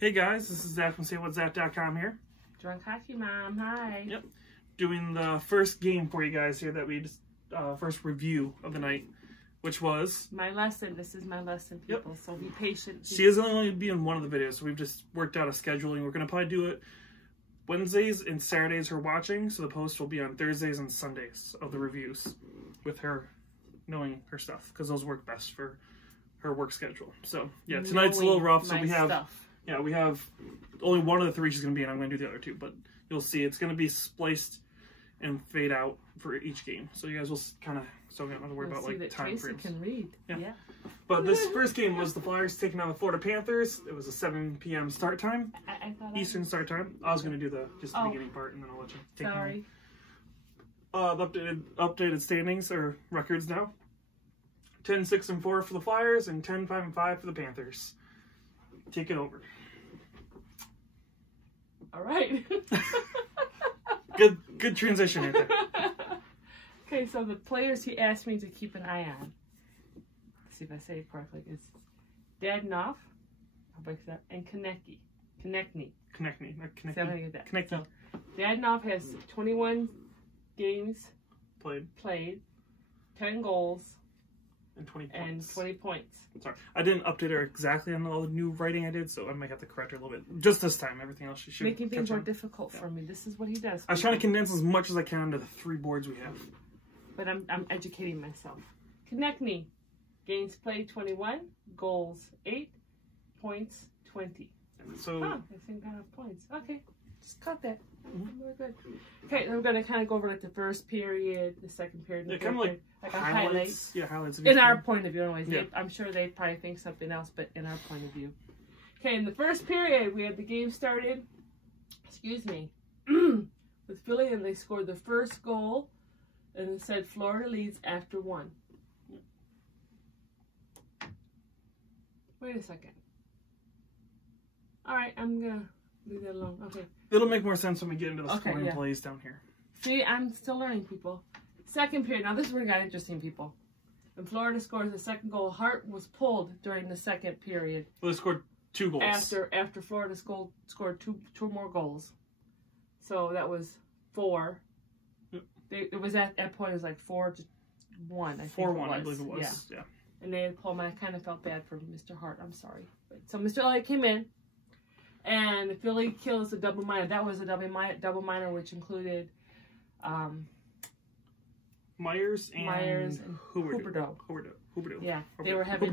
Hey guys, this is Zach from SayWhatZach.com here. Drunk Hockey Mom, hi. Yep. Doing the first game for you guys here that we just, first review of the night, which was... My lesson. This is my lesson, people, so be patient. She is only be in one of the videos, so we've just worked out a scheduling. We're going to probably do it Wednesdays and Saturdays her watching, so the post will be on Thursdays and Sundays of the reviews with her knowing her stuff, because those work best for her work schedule. So, yeah, tonight's a little rough, so we have... Stuff. Yeah, we have only one of the three she's going to be in. I'm going to do the other two, but you'll see it's going to be spliced and fade out for each game. So you guys will kind of, so we don't have to worry about like time frames. Tracy can read. Yeah. But this first game was the Flyers taking on the Florida Panthers. It was a 7 p.m. start time, Eastern start time. I was going to do the beginning part, and then I'll let you take Sorry. The updated standings or records now. 10-6-4 for the Flyers and 10-5-5 for the Panthers. Take it over. All right. Good transition right there. Okay, so the players he asked me to keep an eye on. Let's see if I say it correctly. It's Dadnoff, I'll break that, and Konechny. Konechny. See how I get that. Konechny. So, Dadnoff has 21 games played, 10 goals, and 20 points. Sorry, I didn't update her exactly on all the new writing I did, so I might have to correct her a little bit. Just this time, everything else she should making things more difficult for me. This is what he does. I was trying to condense as much as I can into the 3 boards we have. But I'm educating myself. Konechny, games played 21, goals 8, points 20. So the same kind of points. Okay, just cut that. We're good. Okay, then we're gonna kind of go over like the first period, the second period, the kind of like highlights. Yeah, highlights. In our point of view, anyways. Yeah. I'm sure they probably think something else, but in our point of view. Okay, in the first period, we had the game started. Excuse me, with Philly, and they scored the first goal, and it said Florida leads after 1. Wait a second. All right, I'm gonna leave that alone. Okay. It'll make more sense when we get into the scoring plays down here. See, I'm still learning, people. Second period. Now, this is where it got interesting, people. When Florida scores the second goal, Hart was pulled during the second period. Well, they scored 2 goals. After Florida scored two more goals. So that was 4. Yep. It was at that point, it was like 4-1, I think 4-1, I believe it was. Yeah. And they had pulled him. I kind of felt bad for Mr. Hart. I'm sorry. So Mr. Elliott came in. And Philly kills a double minor. That was a double minor, which included Myers and Huberdeau. Yeah, they were having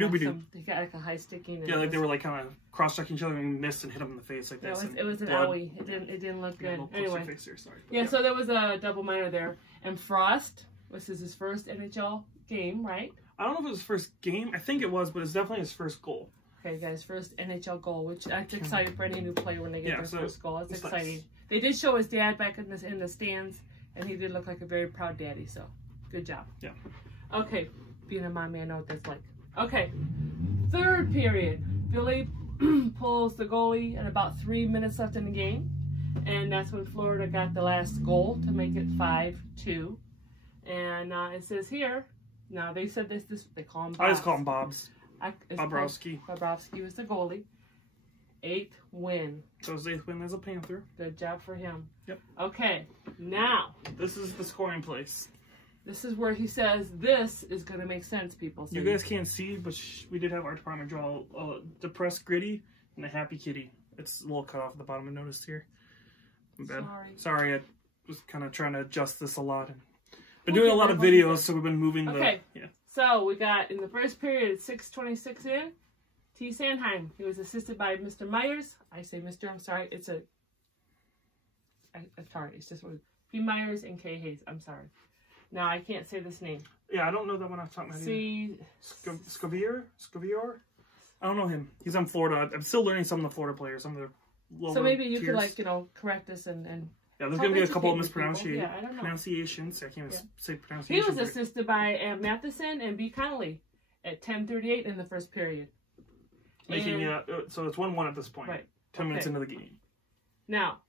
they got like a high sticking. Yeah, like they were like kind of cross-checking each other and missed and hit him in the face like this. It was an owie. It didn't look good. Anyway, here, sorry. Yeah, so there was a double minor there. And Frost, this is his first NHL game, right? I don't know if it was his first game. I think it was, but it's definitely his first goal. Okay, guys, first NHL goal, which that's exciting for any new player when they get their first goal. It's exciting. Nice. They did show his dad back in the stands, and he did look like a very proud daddy, so good job. Yeah. Okay, being a mommy, I know what that's like. Okay, third period. Philly pulls the goalie and about 3 minutes left in the game, and that's when Florida got the last goal to make it 5-2. And it says here, now they said this they call him Bobs. I just call him Bobs. Bobrovsky was the goalie. 8th win. So his 8th win as a Panther. Good job for him. Yep. Okay, now. This is the scoring place. This is where he says this is going to make sense, people. So you guys can't see, but we did have our department draw a depressed Gritty and a happy Kitty. It's a little cut off at the bottom, I noticed here. Sorry, I was kind of trying to adjust this a lot. Been doing a lot of videos, so we've been moving the... So we got, in the first period, 6:26 in, T. Sanheim. He was assisted by Mr. Myers. I say Mr., I'm sorry. It's just P. Myers and K. Hayes. I'm sorry. Now, I can't say this name. Yeah, I don't know that one off the top of my head. Scavier? I don't know him. He's on Florida. I'm still learning some of the Florida players, some of the lower So maybe you tiers. could, correct us and yeah, there's going to be a couple of mispronunciations. Yeah, I don't know. Pronunciations. I can't even say pronunciations. He was assisted by Matheson and B. Connolly at 10:38 in the first period. Making so it's 1-1 at this point. Right. 10 minutes into the game. Now,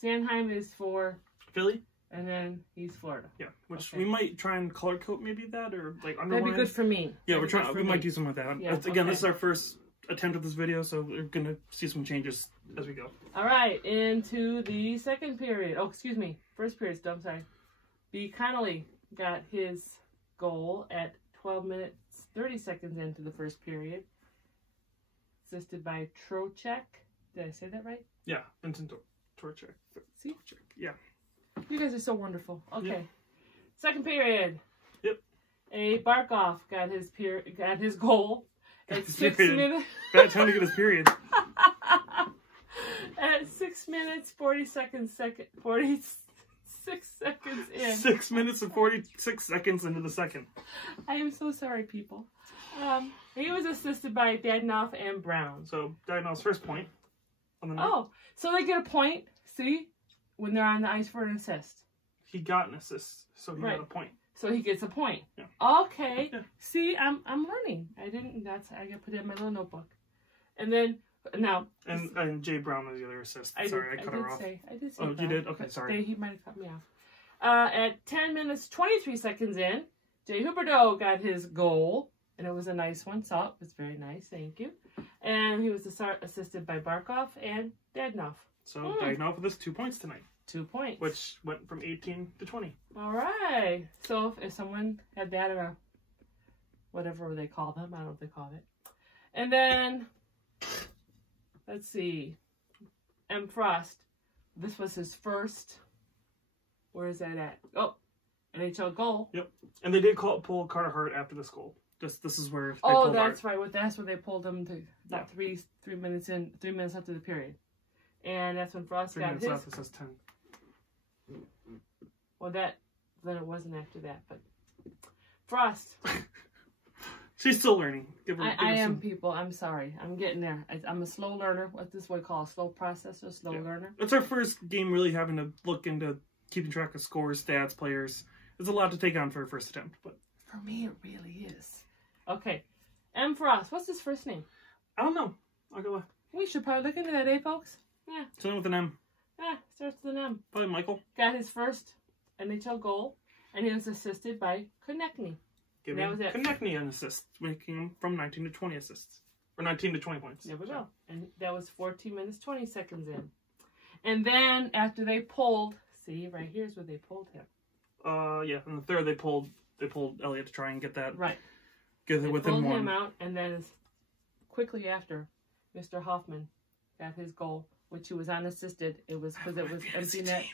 Sanheim is for Philly. And then he's Florida. Yeah, which we might try and color code maybe that or like underline. That'd be good for me. Yeah, we might do something like that. Yeah, again, this is our first attempt at this video, so we're going to see some changes as we go. All right, into the second period. Oh, excuse me. First period's done, sorry. B. Connolly got his goal at 12 minutes, 30 seconds into the first period. Assisted by Trocheck. Did I say that right? Yeah, Vincent Trocheck. See? Yeah. You guys are so wonderful. Okay. Yep. Second period. Yep. A Barkov got his goal at 6 period. minutes. Bad time to get his period. At 6 minutes 46 seconds in. 6 minutes and 46 seconds into the second. I am so sorry, people. He was assisted by Dadnoff and Brown. So Dadnoff's first point on the night. Oh, so they get a point. See, when they're on the ice for an assist. He got an assist, so he Right. got a point. So he gets a point. Yeah. Okay. Yeah. See, I'm learning. I got put it in my little notebook. And then now. And Jay Brown was the other assist. Sorry, I cut her off. I did say Oh, that, you did? Okay, sorry. He might have cut me off. At 10 minutes 23 seconds in, Jay Huberdeau got his goal, and it was a nice one. Saw it was very nice. Thank you. And he was assisted by Barkov and Dadnoff. So Dadnoff with us 2 points tonight. 2 points. Which went from 18 to 20. All right. So if someone had that or whatever they call them, I don't know what they call it. And then, let's see. M. Frost. This was his first. Where is that at? Oh, NHL goal. Yep. And they did pull Carter Hart after this goal. This is where they Oh, pulled that's Hart. right. That's where they pulled him to about 3 minutes in, 3 minutes after the period. And that's when Frost 3 got minutes his. left, it says 10. Well, then it wasn't after that, but Frost. She's still learning. I am, people. I'm sorry. I'm getting there. I'm a slow learner. What this we call a slow processor, slow learner. It's our first game really having to look into keeping track of scores, stats, players. It's a lot to take on for a first attempt, but for me it really is. Okay. M. Frost. What's his first name? I don't know. I'll go. We should probably look into that, eh, folks? Yeah. Something with an M. Yeah, starts with an M. Probably Michael. Got his first NHL goal, and he was assisted by Konechny. Giving Konechny an assist, making him from 19 to 20 assists. Or 19 to 20 points. There we go. And that was 14 minutes, 20 seconds in. And then, after they pulled, see, right here's where they pulled him. Yeah, in the third they pulled Elliott to try and get that. Right. Get it within one. Pulled him out, and then quickly after, Mr. Hoffman got his goal, which he was unassisted. It was because it was empty net.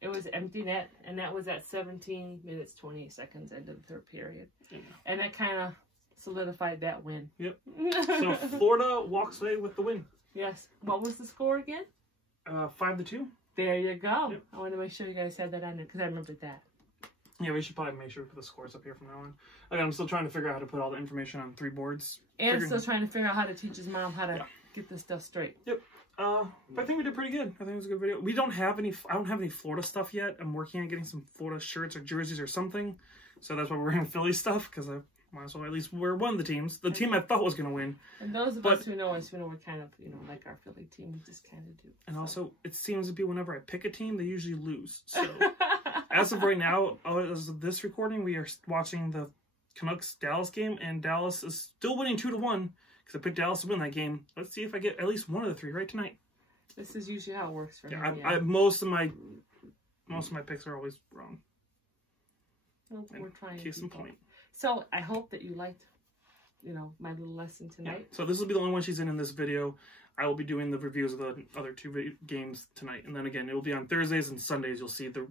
It was empty net, and that was at 17 minutes, 28 seconds into the third period. Yeah. And that kind of solidified that win. Yep. So Florida walks away with the win. Yes. What was the score again? 5-2. There you go. Yep. I want to make sure you guys had that on there because I remembered that. Yeah, we should probably make sure we put the scores up here from now on. Again, I'm still trying to figure out how to put all the information on 3 boards. And still trying to figure out how to teach his mom how to get this stuff straight. Yep. But I think we did pretty good. I think it was a good video. We don't have any. I don't have any Florida stuff yet. I'm working on getting some Florida shirts or jerseys or something. So that's why we're wearing Philly stuff because I might as well at least wear one of the teams. The team I thought was going to win. And those of us who know us, we're kind of like our Philly team. We just kind of do. And also, it seems to be whenever I pick a team, they usually lose. So as of right now, as of this recording, we are watching the Canucks Dallas game, and Dallas is still winning 2-1. Because I picked Dallas to win that game. Let's see if I get at least one of the 3 right tonight. This is usually how it works for me. Yeah, most of my picks are always wrong. Well, we're trying. Case in point. So I hope that you liked, my little lesson tonight. Yeah. So this will be the only one she's in this video. I will be doing the reviews of the other 2 games tonight, and then again, it will be on Thursdays and Sundays. You'll see the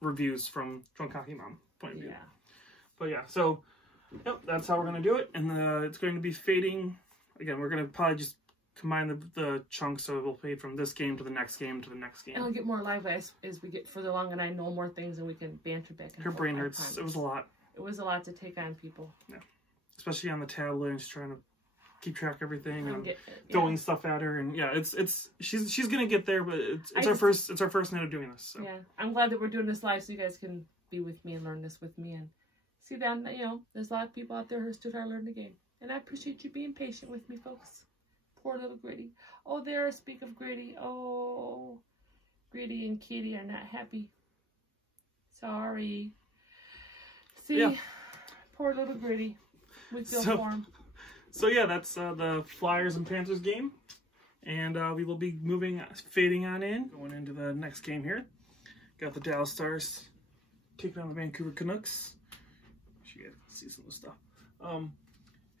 reviews from Drunk Hockey Mom point of view. Yeah. But yeah, so yep, that's how we're gonna do it, and it's going to be fading. Again, we're going to probably just combine the chunks so it will fade from this game to the next game to the next game. And I'll get more lively as we get further along and I know more things and we can banter back and forth. Her brain hurts. It was a lot. It was a lot to take on, people. Yeah. Especially on the tablet and she's trying to keep track of everything and yeah. throwing stuff at her, and yeah, she's going to get there, but it's our first night of doing this. So. Yeah. I'm glad that we're doing this live so you guys can be with me and learn this with me and see that, there's a lot of people out there who stood hard to learn the game. And I appreciate you being patient with me, folks. Poor little Gritty. Oh, there, speak of Gritty. Oh, Gritty and Kitty are not happy. Sorry. See, poor little Gritty. We feel for him. So yeah, that's the Flyers and Panthers game. And we will be fading on in, going into the next game here. Got the Dallas Stars taking on the Vancouver Canucks. You guys can see some of the stuff.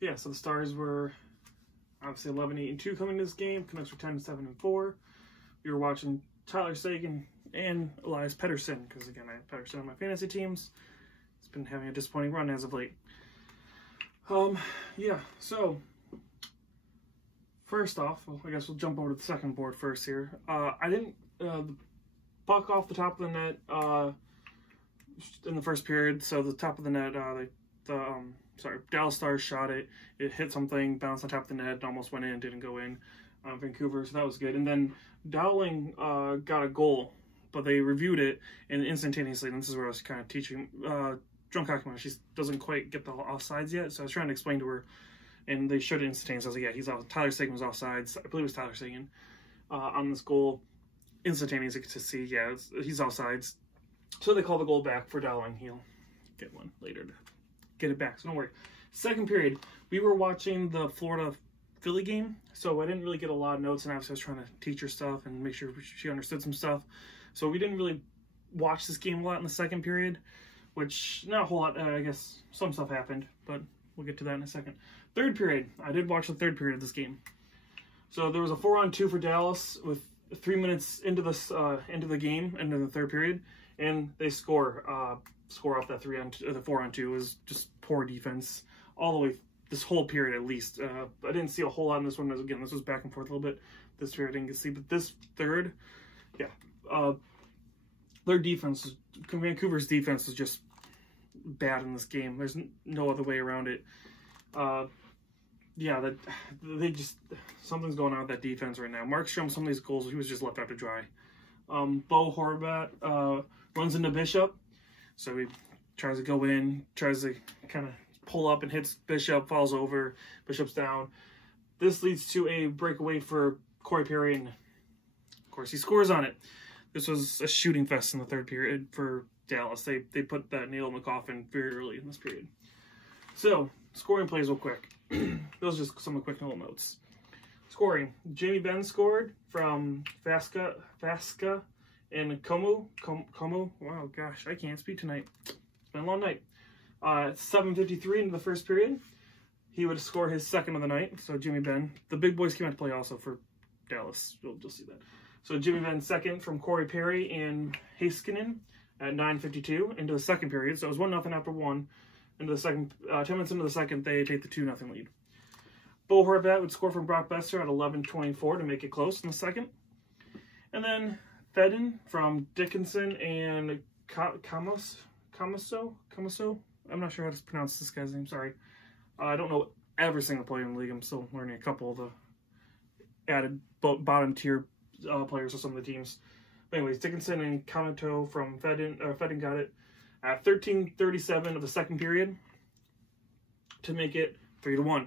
Yeah, so the Stars were obviously 11-8-2 coming to this game. Canucks were 10-7-4. We were watching Tyler Seguin and Elias Pettersson, because again, I have Pettersson on my fantasy teams. He's been having a disappointing run as of late. Yeah, so first off, well, I guess we'll jump over to the second board first here. I didn't, the puck off the top of the net in the first period, so the top of the net, Dallas Stars shot it. It hit something, bounced on top of the net, almost went in, didn't go in. Vancouver, so that was good. And then Dowling got a goal, but they reviewed it, and instantaneously, and this is where I was kind of teaching Drunk Hockey, she doesn't quite get the offsides yet, so I was trying to explain to her, and they showed it instantaneously. I was like, yeah, he's off. Tyler Seguin was offsides. I believe it was Tyler Seguin on this goal. Instantaneously to see, yeah, he's offsides. So they call the goal back for Dowling. He'll get one later to get it back, so don't worry. Second period, we were watching the Florida-Philly game, so I didn't really get a lot of notes, and obviously I was trying to teach her stuff and make sure she understood some stuff. So we didn't really watch this game a lot in the second period, which, not a whole lot, I guess some stuff happened, but we'll get to that in a second. Third period, I did watch the third period of this game. So there was a 4-on-2 for Dallas with 3 minutes into this into the game, into the third period, and they score off that 4-on-2. It was just poor defense all the way this whole period at least. I didn't see a whole lot in this one. Again, this was back and forth a little bit. This period I didn't get to see, but this third, yeah, their defense, Vancouver's defense was just bad in this game. There's no other way around it. Yeah, something's going on with that defense right now. Markstrom, some of these goals, he was just left out to dry. Bo Horvat runs into Bishop, so he tries to go in, tries to kind of pull up and hits Bishop, falls over, Bishop's down. This leads to a breakaway for Corey Perry, and of course he scores on it. This was a shooting fest in the third period for Dallas. They put that nail in the coffin very early in this period. So, scoring plays real quick. Those are just some of the quick little notes. Scoring. Jamie Benn scored from Vasca and Como. Wow, gosh, I can't speak tonight. It's been a long night. 7:53 into the first period. He would score his second of the night. So, Jimmy Benn. The big boys came out to play also for Dallas. You'll see that. So Jimmy Benn second from Corey Perry and Heiskanen at 9:52 into the second period. So it was 1-0 after one. Into the second, 10 minutes into the second, they take the 2-0 lead. Bo Horvat would score from Brock Besser at 11:24 to make it close in the second. And then Fedin from Dickinson and Camaso. I'm not sure how to pronounce this guy's name. Sorry. I don't know every single player in the league. I'm still learning a couple of the added bottom tier players of some of the teams. But anyways, Dickinson and Camato from Fedin got it at 13:37 of the second period to make it 3-1.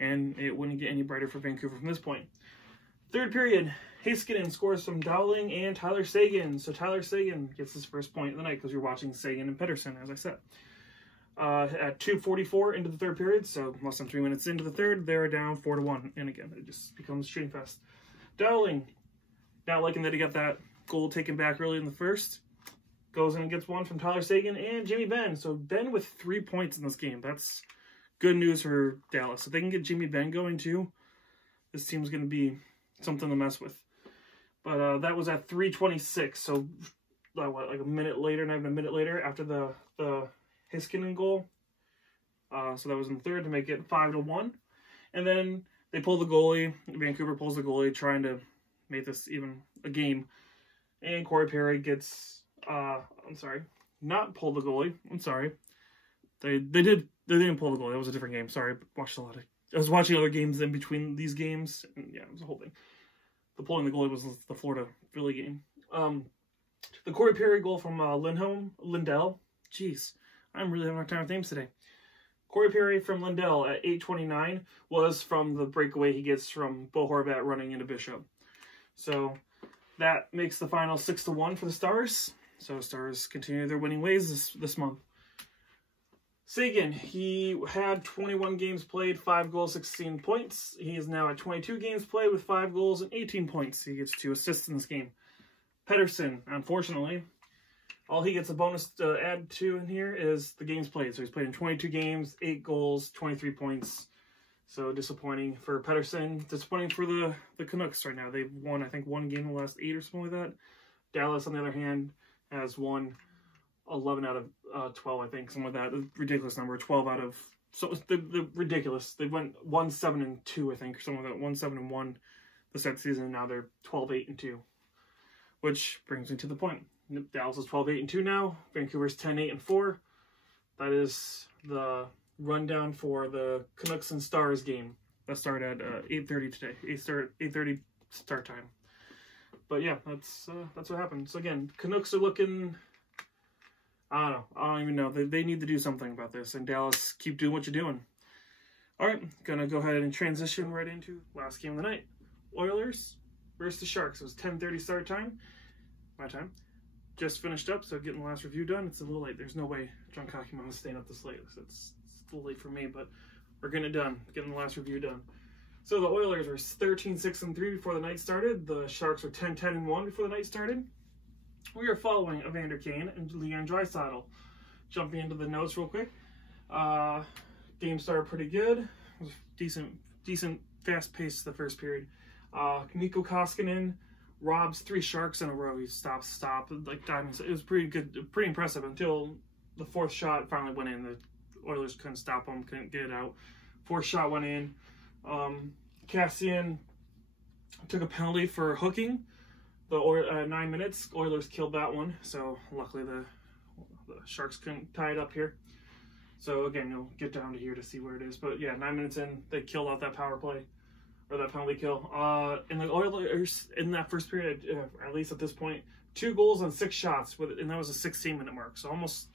And it wouldn't get any brighter for Vancouver from this point. Third period, Heiskanen scores from Dowling and Tyler Seguin. So Tyler Seguin gets his first point of the night because you're watching Seguin and Pettersson, as I said. At 2:44 into the third period, so less than 3 minutes into the third, they're down 4-1. And again, it just becomes shooting fest. Dowling, not liking that he got that goal taken back early in the first, goes in and gets one from Tyler Seguin and Jimmy Benn. So Benn with 3 points in this game. That's good news for Dallas. If they can get Jimmy Benn going too, this team's going to be something to mess with. But that was at 3:26. So what, like a minute later, not even a minute later, after the Heiskanen goal. So that was in the third to make it 5-1. And then they pull the goalie. Vancouver pulls the goalie, trying to make this even a game. And Corey Perry gets, not pull the goalie. I'm sorry. They didn't pull the goalie. That was a different game. Sorry, I was watching other games in between these games. And yeah, it was a whole thing. The pulling the goalie was the Florida-Philly game. The Corey Perry goal from Lindell. Jeez, I'm really having a hard time with names today. Corey Perry from Lindell at 8:29 was from the breakaway he gets from Bo Horvat running into Bishop. So that makes the final 6-1 for the Stars. So Stars continue their winning ways this month. Seguin, he had 21 games played, 5 goals, 16 points. He is now at 22 games played with 5 goals and 18 points. He gets 2 assists in this game. Pedersen, unfortunately, all he gets a bonus to add to in here is the games played. So he's played in 22 games, 8 goals, 23 points. So disappointing for Pedersen. Disappointing for the Canucks right now. They've won, I think, 1 game in the last 8 or something like that. Dallas, on the other hand, has won 11 out of 12, I think, something like that. A ridiculous number. 12 out of... So the ridiculous. They went 1-7-2, I think, or something like that. 1-7-1 the set season. Now they're 12-8-2. Which brings me to the point. Dallas is 12-8-2 now. Vancouver's 10-8-4. That is the rundown for the Canucks and Stars game that started at 8:30 today. 8:30 start time. But yeah, that's what happened. So again, Canucks are looking... I don't know. I don't even know. They need to do something about this. And Dallas, keep doing what you're doing. All right, gonna go ahead and transition right into last game of the night. Oilers versus the Sharks. It was 10:30 start time. My time. Just finished up, so getting the last review done. It's a little late. There's no way John Cockymon is staying up this late. So it's a little late for me, but we're getting it done. Getting the last review done. So the Oilers were 13-6-3 before the night started. The Sharks were 10-10-1 before the night started. We are following Evander Kane and Leon Draisaitl. Jumping into the notes real quick. Game started pretty good. It was decent, fast pace the first period. Mikko Koskinen robs 3 Sharks in a row. He stopped, like diamonds. It was pretty good, pretty impressive until the 4th shot finally went in. The Oilers couldn't stop him, couldn't get it out. 4th shot went in. Cassian took a penalty for hooking. 9 minutes, Oilers killed that one, so luckily the Sharks couldn't tie it up here. So again, you'll get down to here to see where it is. But yeah, 9 minutes in, they killed out that power play, or that penalty kill. And the Oilers, in that first period, at least at this point, 2 goals on 6 shots, and that was a 16-minute mark. So almost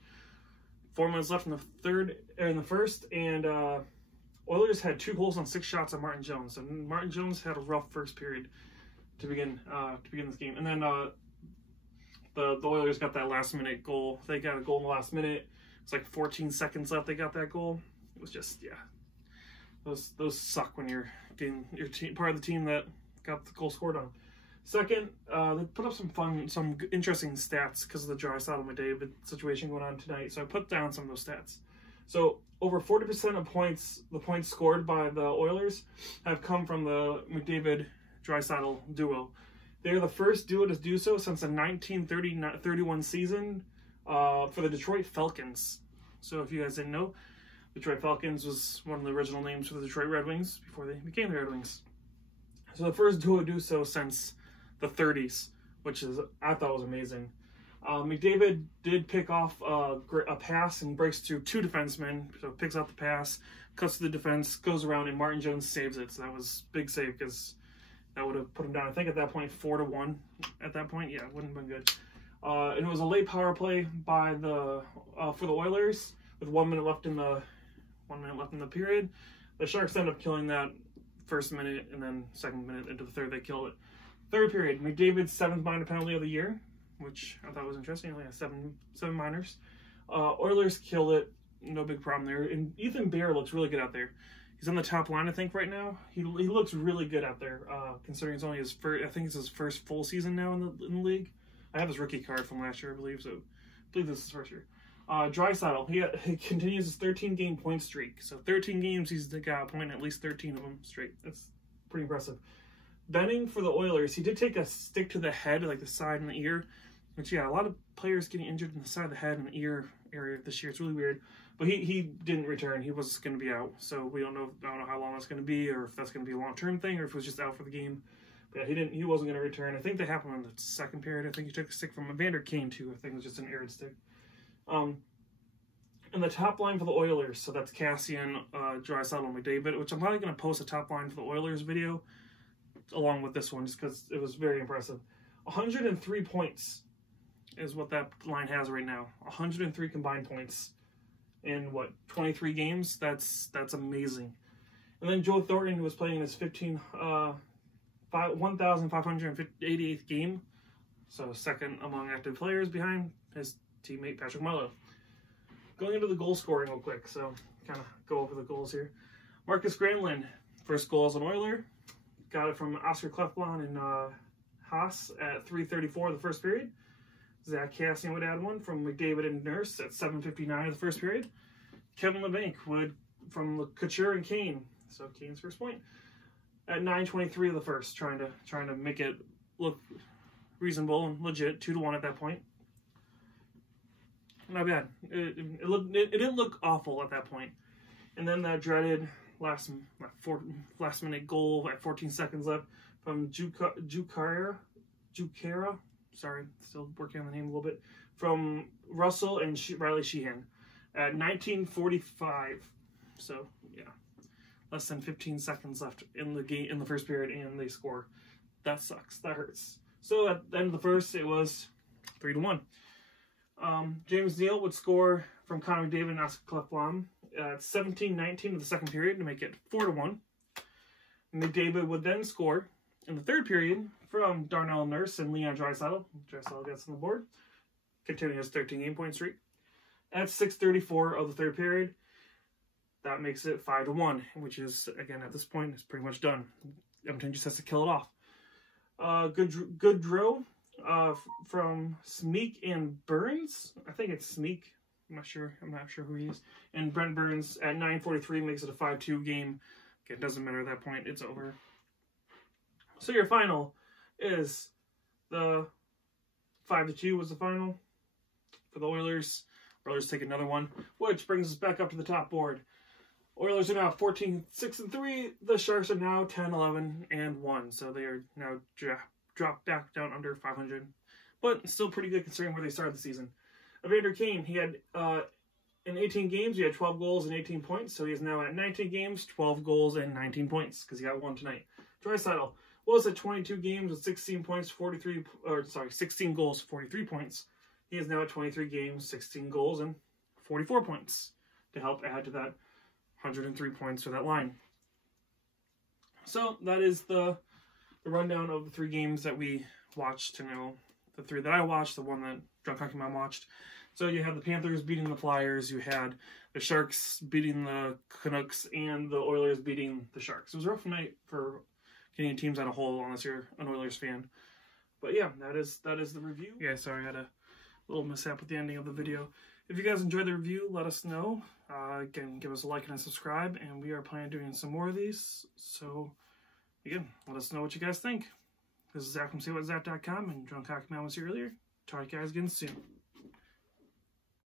4 minutes left in the first, and Oilers had 2 goals on 6 shots on Martin Jones. And Martin Jones had a rough first period to begin this game. And then the Oilers got that last-minute goal. They got a goal in the last minute. It's like 14 seconds left. They got that goal. It was just, yeah. Those suck when you're getting your team, part of the team that got the goal scored on. Second, they put up some interesting stats because of the Draisaitl McDavid situation going on tonight. So I put down some of those stats. So over 40% of the points scored by the Oilers have come from the McDavid-Draisaitl duo. They're the first duo to do so since the 1930-31 season for the Detroit Falcons. So if you guys didn't know, Detroit Falcons was one of the original names for the Detroit Red Wings before they became the Red Wings. So the first duo to do so since the 30s, which I thought was amazing. McDavid did pick off a pass and breaks through 2 defensemen. So picks out the pass, cuts to the defense, goes around, and Martin Jones saves it. So that was a big save because that would have put him down, I think, at that point, 4-1. At that point, yeah, it wouldn't have been good. And it was a late power play by for the Oilers with 1 minute left in the period. The Sharks ended up killing that first minute, and then second minute into the third, they killed it. Third period, McDavid's 7th minor penalty of the year, which I thought was interesting. He only had seven minors. Oilers killed it. No big problem there. And Ethan Bear looks really good out there. He's on the top line, I think, right now. He looks really good out there, considering it's only his first. I think it's his first full season now in the league. I have his rookie card from last year, I believe. So I believe this is his first year. Draisaitl, he continues his 13-game point streak. So 13 games, he's got a point, at least 13 of them straight. That's pretty impressive. Benning for the Oilers, he did take a stick to the head, like the side and the ear. Which, yeah, a lot of players getting injured in the side of the head and the ear area this year. It's really weird. But he didn't return. He was going to be out. So I don't know how long that's going to be, or if that's going to be a long-term thing, or if it was just out for the game. But yeah, he wasn't going to return. I think that happened in the second period. I think he took a stick from Evander Kane, too. I think it was just an errant stick. And the top line for the Oilers, so that's Cassian, Draisaitl, and McDavid, which I'm probably going to post a top line for the Oilers video along with this one, just because it was very impressive. 103 points is what that line has right now. 103 combined points in, 23 games? That's amazing. And then Joe Thornton, who was playing his 1,588th game, so second among active players behind his teammate Patrick Marleau. Going into the goal scoring real quick, so kind of go over the goals here. Marcus Granlund, first goal as an Oiler. Got it from Oscar Klefbom and Haas at 3:34 of the first period. Zach Cassian would add one from McDavid and Nurse at 7:59 of the first period. Kevin LeBanc would from Couture and Kane, so Kane's first point, at 9:23 of the first, trying to make it look reasonable and legit, 2-1 at that point. Not bad. It didn't look awful at that point. And then that dreaded last minute goal at 14 seconds left from Jukara. Sorry, still working on the name a little bit. From Russell and Riley Sheehan at 19:45. So yeah, less than 15 seconds left in the game in the first period, and they score. That sucks. That hurts. So at the end of the first, it was 3-1. James Neal would score from Connor McDavid and Oscar Klefbom at 17:19 of the second period to make it 4-1. McDavid would then score in the third period from Darnell Nurse and Leon Draisaitl. Draisaitl gets on the board, continuing his 13-game point streak. At 6:34 of the third period, that makes it 5-1, which is, again, at this point, it's pretty much done. Edmonton just has to kill it off. Goodrow from Smeek and Burns. I think it's Smeek. I'm not sure who he is. And Brent Burns at 9:43 makes it a 5-2 game. It doesn't matter at that point. It's over. So your final is the 5-2 was the final for the Oilers. Oilers take another one, which brings us back up to the top board. Oilers are now 14-6-3. The Sharks are now 10-11-1. So they are now dropped back down under 500, but still pretty good considering where they started the season. Evander Kane, he had in 18 games, he had 12 goals and 18 points. So he is now at 19 games, 12 goals and 19 points because he got one tonight. Draisaitl was at 22 games with 16 points, 16 goals, 43 points. He is now at 23 games, 16 goals, and 44 points to help add to that 103 points for that line. So that is the rundown of the 3 games that we watched. The 3 that I watched, the one that Drunk Hockey Mom watched. So you had the Panthers beating the Flyers, you had the Sharks beating the Canucks, and the Oilers beating the Sharks. It was a rough night for Canadian teams as a whole, unless you're an Oilers fan. But yeah, that is the review. Yeah, sorry, I had a little mishap with the ending of the video. If you guys enjoyed the review, let us know. Again, give us a like and a subscribe, and we are planning on doing some more of these. So, again, let us know what you guys think. This is Zach from SayWhatZach.com, and Drunk Hockey Man was here earlier. Talk to you guys again soon.